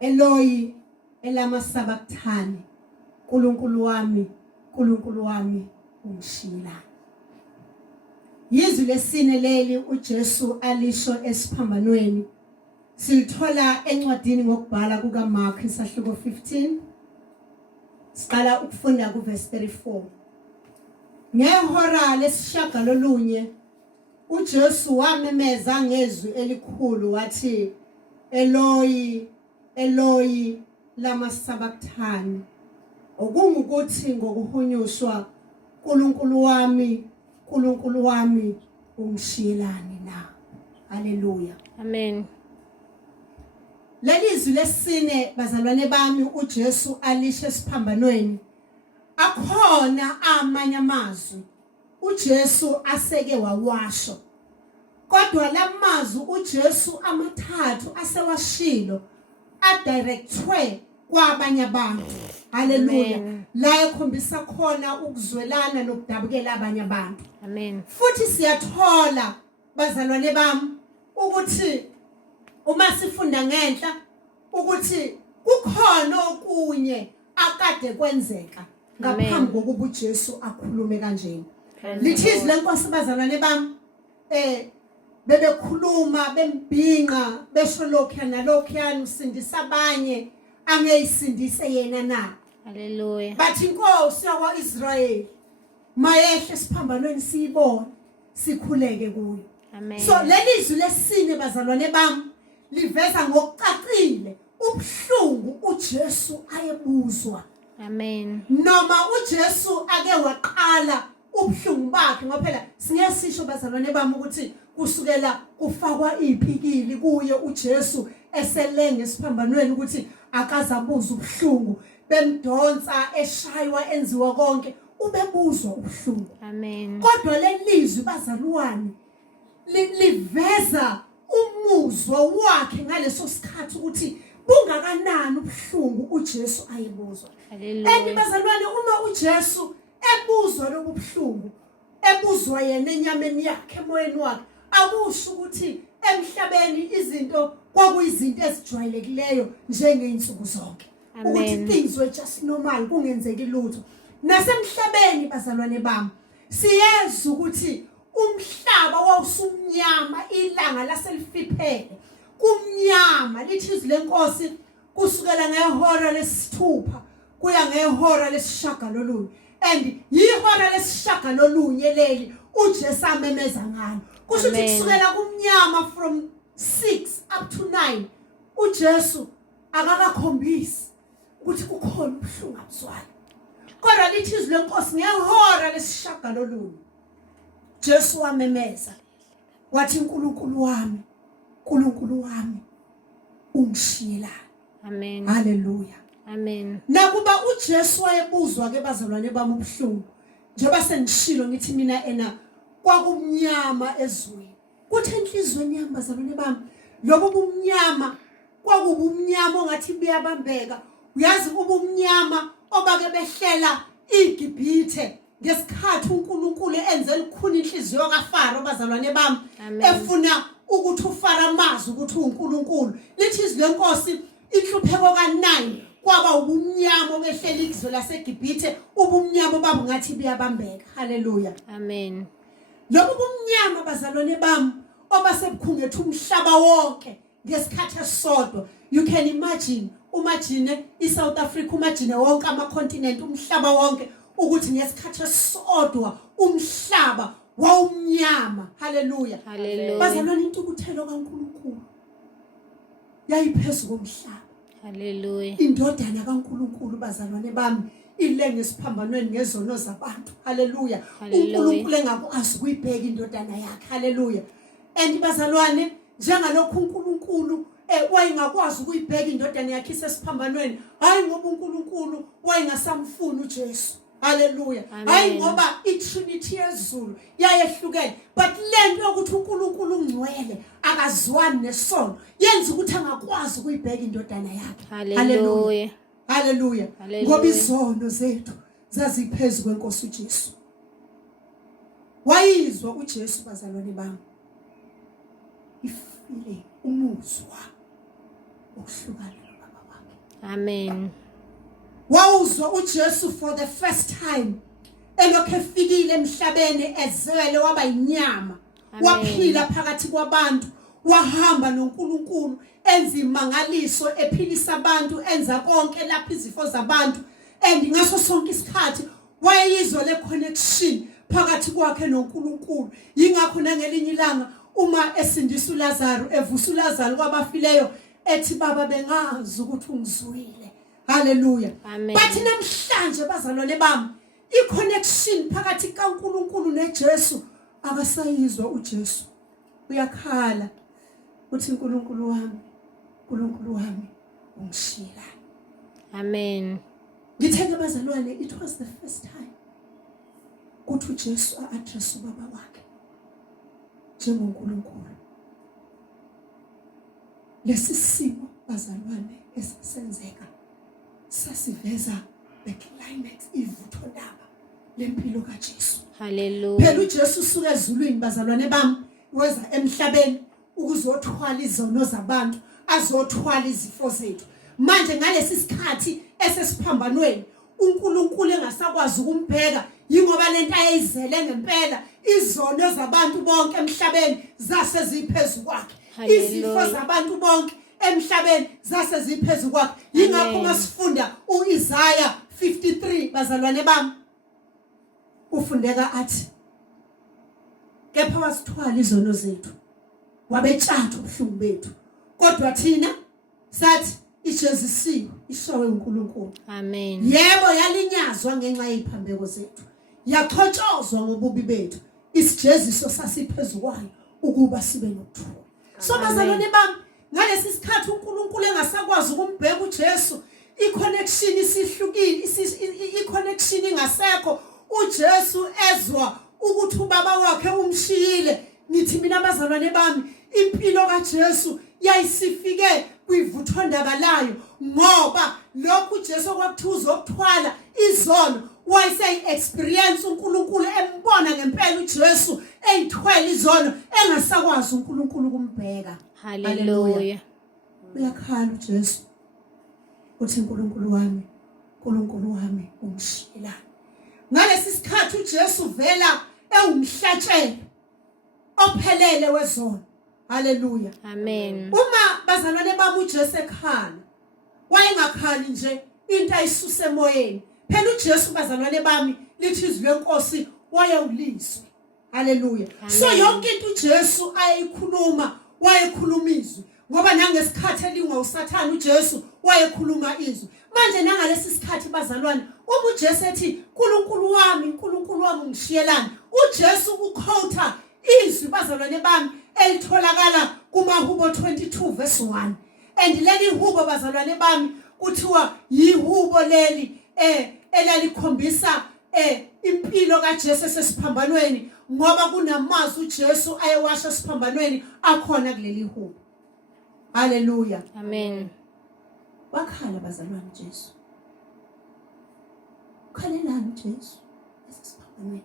Eloi elama sabachthani, Nkulunkulu wami ungishiyelani. Yizwi lesine leli uJesu alisho esiphambanweni silithola encwadini ngokubhala kukaMark isahluko 15. Siqala ukufunda kuverse 34. Ngehora lesishagalolunye uJesu wamemeza ngezwi elikhulu wathi, Eloi, Eloi, lama sabachthani. Okungukuthi ngokuhunyushwa, Nkulunkulu wami, ungishiyelani na. Haleluya. Amen. Lelizwi lesine bazalwane bami uJesu alisho esiphambanweni. Akhona amanye amazwi uJesu aseke wawasho. Kodwa lamazwi uJesu amathathu asewashilo adirectwe kwabanye abantu. Haleluya. La ekhombisa khona ukuzwelana nokudabukela abanye abantu. Amen. Futhi siyathola bazalwane bami ukuthi uma sifunda ngenhla ukuthi kukhona okunye akade kwenzeka ngaphambi kokuba uJesu akhulume kanjeni. Lithizi lenkosi bazalwane bami bebekhuluma bembhinqa besho lokho nalokho usindisa abanye angeyisindise yena na. Haleluya. Bathi inkosi yakwaIsrayeli mayehle esiphambanweni siyibone sikhuleke kuyo. Amen. So lelizwi lesine bazalwane bami liveza ngokucacile ubuhlungu uJesu ayebuzwa. Amen. Noma uJesu ake waqala ubuhlungu bakhe ngoba phela singiyasisho bazalwane bami ukuthi kusukela kufakwa iphikili kuye uJesu eselenge esiphambanweni ukuthi akazabuza ubuhlungu bemdonsa eshaywa enziwa konke ubebuzwa ubuhlungu. Amen. Kodwa lelizwi bazalwane liveza umuzwa wakhe ngaleso sikhathi ukuthi bungakanani ubuhlungu uJesu ayebuzwa. Haleluya. Bazalwane uma uJesu ebuzwa lobu buhlungu ebuzwa yena enyameni yakhe emoyeni wakhe akusho ukuthi emhlabeni izinto kwakuyizinto ezijwayelekileyo njengeinsuku zonke. Ukuthi things were just normal kungenzeki lutho. Nasemhlabeni bazalwane bami siyeza ukuthi umhlaba wawusumnyama ilanga laselifiphele kumnyama lithizi lenkosi kusukela ngehora lesithupha kuya ngehora lesishagalolunye and yihora lesishagalolunye leli uJesu amemeza ngalo kusho ukuthi kusukela kumnyama from 6 up to 9 uJesu akakakhombisi ukuthi kukhona ubuhlungu abuzwayo. Kodwa lithizi lenkosi ngehora lesishagalolunye Jesu wamemeza wathi Nkulunkulu wami ungishiyelani. Amen. Haleluya. Amen. Nakuba uJesu wayebuzwa ke bazalwane bami ubuhlungu njengoba sengishilo ngithi mina kwakumnyama ezweni kuthi enhlizweni yami bazalwane bami lobo bumnyama kwakubumnyama ongathi buyabambeka. Uyazi ubumnyama obake behlela iGibhithe ngesikhathi uNkulunkulu enze likhuni inhliziyo kaFaro bazalwane bami efuna ukuthi uFaro amazi ukuthi uNkulunkulu. Lithizi lenkosi inhlupheko ka9 kwaba ubumnyama obehlela izwe laseGibhithe ubumnyama babu ngathi buyabambeka. Haleluya. Amen. Lobu bumnyama bazalwane bami obasebukhungethe umhlaba wonke ngesikhathi esodwa. You can imagine iSouth Africa imagine wonke amakontinent umhlaba wonke ukuthi ngesikhathi esodwa umhlaba wawumnyama. Haleluya. Bazalwane intukuthelo kaNkulunkulu yayiphezulu komhlaba. Haleluya. Indodana kaNkulunkulu bazalwane bami ilenge esiphambanweni ngezono zabantu. Haleluya. uNkulunkulu engakwazi ukuyibheka indodana yakhe. Haleluya. And bazalwane njengalokhu uNkulunkulu wayengakwazi ukuyibheka indodana yakhe isesiphambanweni hayi ngoba uNkulunkulu wayengasamfuni uJesu. Haleluya. Hayi ngoba iTrinity yezulu yayehlukene but lento ukuthi uNkulunkulu ungcwele akazwani nesono yenza ukuthi angakwazi ukuyibheka indodana yakhe. Haleluya. Haleluya. Ngoba izono zethu zaziphezulu kwenkosi uJesu. Wayizwa uJesu bazalwane bami ifile umuzwa okuhlukana nobaba Amen. Wawuzwa uJesu for the first time elokhe efikile emhlabeni ezwele waba inyama Amen. waphila phakathi kwabantu wahamba noNkulunkulu enza imangaliso ephilisa abantu enza konke lapha izifo zabantu and ngaso sonke isikhathi wayeyizwa le connection phakathi kwakhe noNkulunkulu yingakho nangelinye ilanga uma esindisa uLazaro evusa uLazaro kwabafileyo ethi baba bengazi ukuthi ungizwile. Hallelujah. Amen. Bathi namhlanje bazalwane bami i-connection phakathi kaNkulunkulu neJesu akasayizwa uJesu uyakhala uthi uNkulunkulu wami ungishila. Amen. Ngitheke bazalwane it was the first time ukuthi uJesu a-address ubaba wakhe njengoNkulunkulu. Lesi simo bazalwane esisenzeka sasiveza the climax ivutho ndaba lempilo kaJesu. Hallelujah. Phela uJesu usuka ezulwini bazalwane bami weza emhlabeni ukuzothwala izono zabantu azothwala izifo zethu. Manje ngalesi sikhathi esesiphambanweni uNkulunkulu engasakwazi ukumbheka yingoba lento ayizele ngempela izono zabantu bonke emhlabeni zase ziphezulu kwakhe. Izifo zabantu bonke emhlabeni zase ziphezulu kwakhe. Yingakho masifunda uIsaiah 53 bazalwane bami ufundeka athi kepha wasithwala izono zethu wabetshatha ubuhlungu bethu kodwa thina sathi ijezisiwe ishawe uNkulunkulu. Amen. Yebo yalinyazwa ngenxa yeziphambeko zethu yaxhotshozwa ngobubi bethu isijeziso sasiphezulu kwayo ukuba sibe nokuthula. So bazalwane bami ngalesi sikhathi uNkulunkulu engasakwazi ukumbheka uJesu i-connection isihlukile i-connection ingasekho uJesu ezwa ukuthi ubaba wakhe umshiyile. Ngithi mina bazalwane bami impilo kaJesu yayisifike kwivutho ndaba layo ngoba lokhu uJesu okwakuthuza ukuthwala izono wayesey experience uNkulunkulu embona ngempela uJesu eyithwele izono engasakwazi uNkulunkulu ukumbheka. Hallelujah. Uyakhala uJesu uthi uNkulunkulu wami ungishila. Ngalesi sikhathi uJesu vela ewumhlatshelo ophelele wezono. Hallelujah. Amen. Uma bazalwane bami uJesu ekhala wayengakhali nje into ayisuse emoyeni. Phela uJesu bazalwane bami lithi izwi lenkosi wayewuliswe. Hallelujah. So yonke into uJesu ayikhuluma wayekhuluma izwi ngoba nangesikhathi elingwa uSathane uJesu wayekhuluma izwi. Manje nangalesi sikhathi bazalwane uma uJesu ethi uNkulunkulu wami ungishiyelani uJesu uquote izwi bazalwane bami elitholakala kumaHubo 22 verse 1 and leli hubo bazalwane bami kuthiwa yihubo leli elalikhombisa impilo kaJesu esesiphambanweni ngoba kunamazwi uJesu ayewasha esiphambanweni akhona kuleli hubo. Hallelujah. Amen. Wakhala bazalwane Jesu. Khalelani Jesu esesiphambanweni.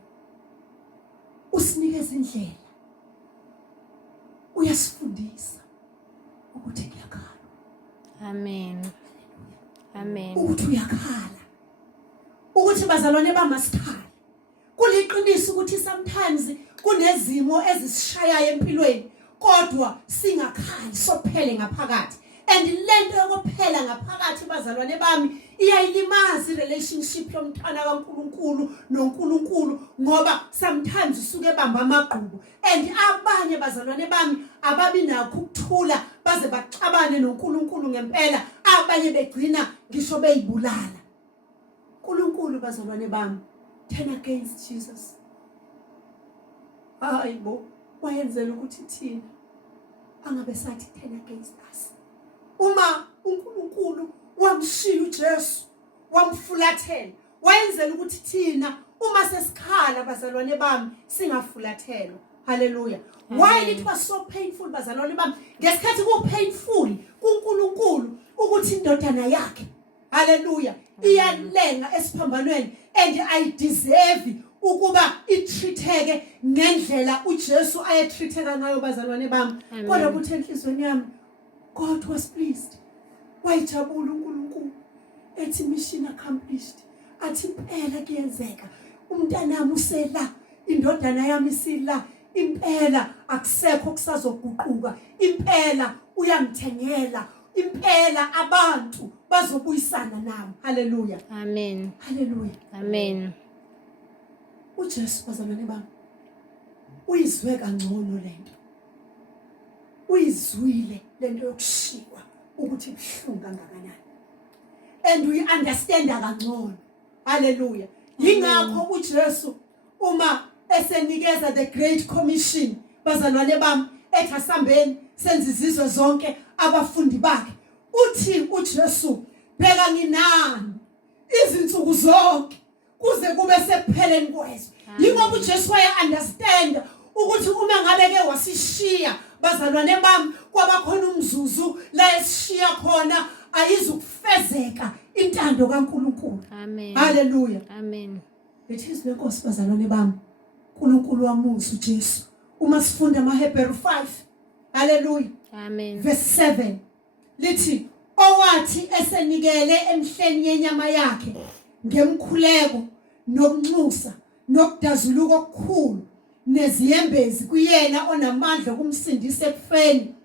Usinikeza indlela. Uyasifundisa ukuthi kuyakhala. Amen. Amen. Ukuthi uyakhala. Ukuthi bazalwane bamasikhala. Kuliqiniso ukuthi sometimes kunezimo ezisishayayo empilweni kodwa singakhali sophele ngaphakathi. And lento yokuphela ngaphakathi bazalwane bami iyayilimaza irelationship yomntwana kaNkulunkulu noNkulunkulu ngoba sometimes usuke bamba amagqubu and abanye bazalwane bami ababi nakho ukuthula baze baxabane noNkulunkulu ngempela abanye begcina ngisho beyibulala. uNkulunkulu bazalwane bami turn against Jesus. Hayibo wayenzela ukuthi thina angabe sathi turn against us. Uma uNkulunkulu wamshiya uJesu wamfulathela wayenzela ukuthi thina uma sesikhala bazalwane bami singafulathelwa. Hallelujah. Why it was so painful bazalwane bami ngesikhathi ku painful kuNkulunkulu ukuthi indodana yakhe hallelujah iyalenga esiphambanweni and I deserve ukuba itreateke ngendlela uJesu ayetreateka ngayo bazalwane bami. Kodwa kuthi enhlizweni yami God was pleased. Wayijabula uNkulunkulu ethi mission accomplished, athi impela kuyenzeka, umntanami usela, indodana yami isila, impela akusekho kusazoguquka, impela uyangithengela, impela abantu bazobuyisana nami. Haleluya. Amen. Haleluya. Amen. uJesu bazalwane bami uyizwe kangcono lento, uyizwile lento yokushiwa ukuthi ibhlungu kangakanani, and we understand kangcono. Haleluya. Yingakho uJesu uma esenikeza the great commission bazalwane bami ethi asambeni senze izizwe zonke abafundi bakhe, uthi uJesu phela nginani izinsuku zonke kuze kube sekupheleni kwezwe. Yingoba uJesu waya understand ukuthi uma ngabe ke wasishiya bazalwane bami kwabakhona umzuzu la esishiya khona ayizukufezeka intando kaNkulunkulu. Amen. Haleluya. Amen. Bethizwe lenkosi bazalwane bami, uNkulunkulu wamusa uJesu. Uma sifunda amaHebheru 5, haleluya, Amen. verse 7 lithi owathi esenikele emhleni yenyama yakhe ngemkhuleko nokunxusa nokudazuluka okukhulu neziyembezi kuyena onamandla kumsindisa ekufeni,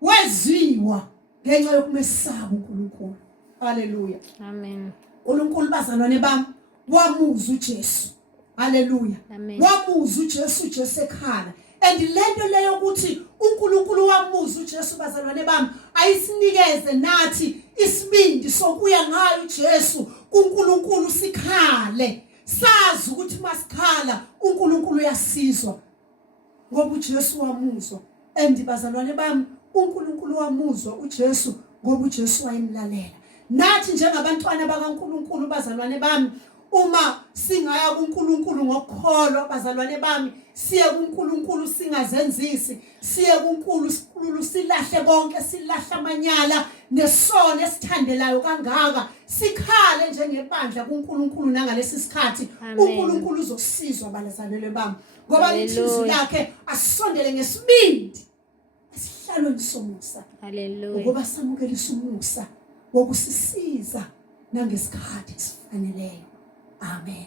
weziwa ngenxa yokumesaba uNkulunkulu. Haleluya. Amen. uNkulunkulu bazalwane bami wamuza uJesu. Haleluya. Amen. Wamuza uJesu ekhala. And lento leyo ukuthi uNkulunkulu wamuza uJesu bazalwane bami ayisinikeze nathi isibindi sokuya ngayo uJesu kuNkulunkulu sikhale. Sazi ukuthi masikhala uNkulunkulu uyasizwa. Ngoba uJesu wamuzwa. And bazalwane bami uNkulunkulu wamuzwa uJesu ngoba uJesu wayemlalela. Nathi njengabantwana bakaNkulunkulu bazalwane bami uma singaya kuNkulunkulu ngokukholwa bazalwane bami, siye kuNkulunkulu singazenzisi, siye kuNkulunkulu silahle konke, silahle amanyala nesono esithandelayo kangaka, sikhale njengebandla kuNkulunkulu nangalesi sikhathi. uNkulunkulu uzosizwa balazalwane bami ngoba izwi lakhe asondele ngesibindi esihlalweni somusa. Hallelujah. Ngoba samukelisa umusa wokusisiza nangesikhathi esifaneleyo. Amen.